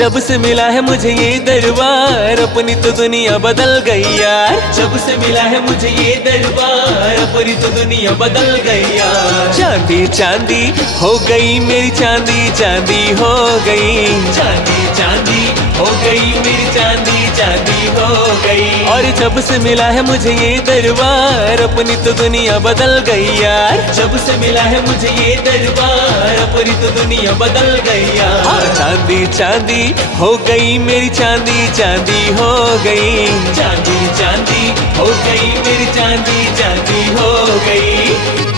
जब से मिला है मुझे ये दरबार, अपनी तो दुनिया बदल गई यार। जब से मिला है मुझे ये दरबार, अपनी तो दुनिया बदल गई यार। चांदी चांदी हो गई मेरी चांदी, चांदी हो गई। चांदी चांदी हो गई मेरी चांदी, चांदी हो गई। और जब से मिला है मुझे ये दरबार, अपनी तो दुनिया बदल गई यार। जब से मिला है मुझे ये दरबार, अपनी तो दुनिया बदल गई यार। चांदी चांदी हो गई मेरी चांदी, चांदी हो गई। चांदी चांदी हो गई मेरी चांदी, चांदी हो गई।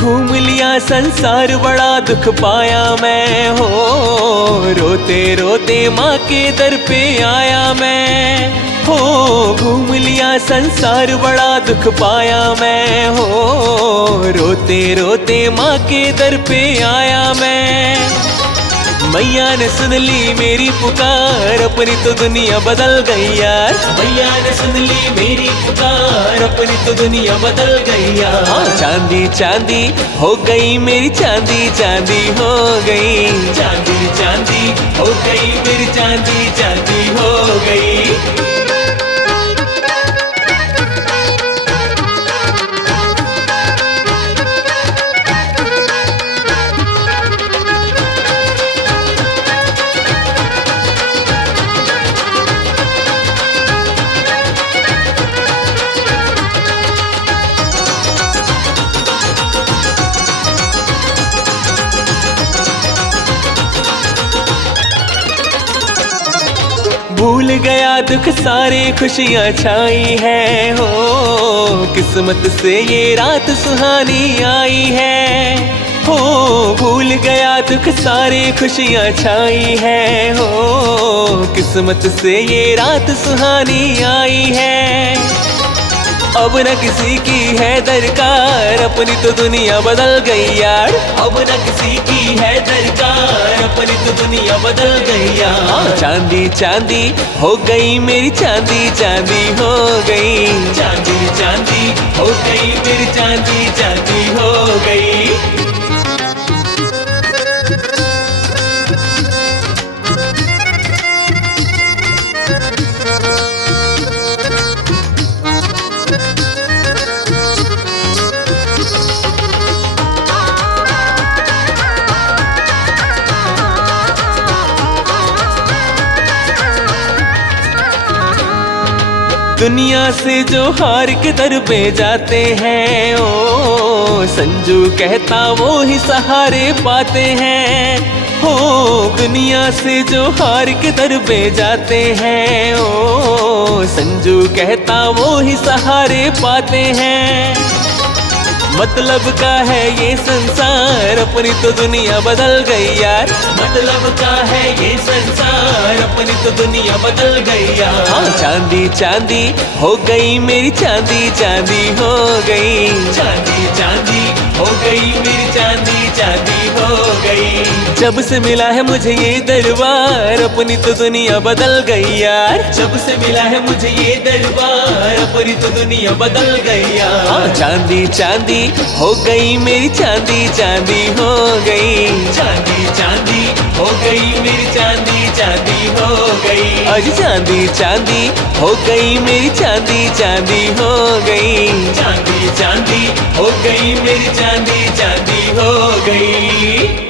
घूम लिया संसार, बड़ा दुख पाया मैं हो। रोते रोते माँ के दर पे आया मैं हो। घूम लिया संसार, बड़ा दुख पाया मैं हो। रोते रोते माँ के दर पे आया मैं। मैया ने सुन ली मेरी पुकार, अपनी तो दुनिया बदल गई यार। मैया ने सुन ली मेरी पुकार, अपनी तो दुनिया बदल गई यार। चांदी चांदी हो गई मेरी चांदी, चांदी हो गई। चांदी चांदी हो गई मेरी चांदी, चांदी हो गई। भूल गया दुख सारे, खुशियाँ छाई है हो। किस्मत से ये रात सुहानी आई है हो। भूल गया दुख सारे, खुशियाँ छाई है हो। किस्मत से ये रात सुहानी आई है। अब न किसी की है दरकार, अपनी तो दुनिया बदल गई यार। अब न किसी की है दरकार, अपनी तो दुनिया बदल गई यार। चांदी चांदी हो गई मेरी चांदी, चांदी हो गई। चांदी चांदी हो गई मेरी चांदी, चांदी हो गई। दुनिया से जो हार के दर पे जाते हैं ओ, संजू कहता वो ही सहारे पाते हैं हो। दुनिया से जो हार के दर पे जाते हैं ओ, संजू कहता वो ही सहारे पाते हैं। मतलब का है ये संसार, अपनी तो दुनिया बदल गई यार। मतलब का है ये संसार, अपनी तो दुनिया बदल गई यार। चांदी चांदी हो गई मेरी चांदी, चांदी हो गई। चांदी चांदी हो गई मेरी चांदी, चांदी हो गई। जब से मिला है मुझे ये दरबार, अपनी तो दुनिया बदल गई यार। जब से मिला है मुझे ये दरबार, अपनी तो दुनिया बदल गई यार। चांदी चांदी हो गई मेरी चांदी, चांदी हो गई। चांदी चांदी हो गई मेरी चांदी, चांदी हो गई। आज चांदी चांदी हो गई मेरी चांदी, चांदी हो गई। चांदी चांदी हो गई मेरी चांदी, चांदी हो गई।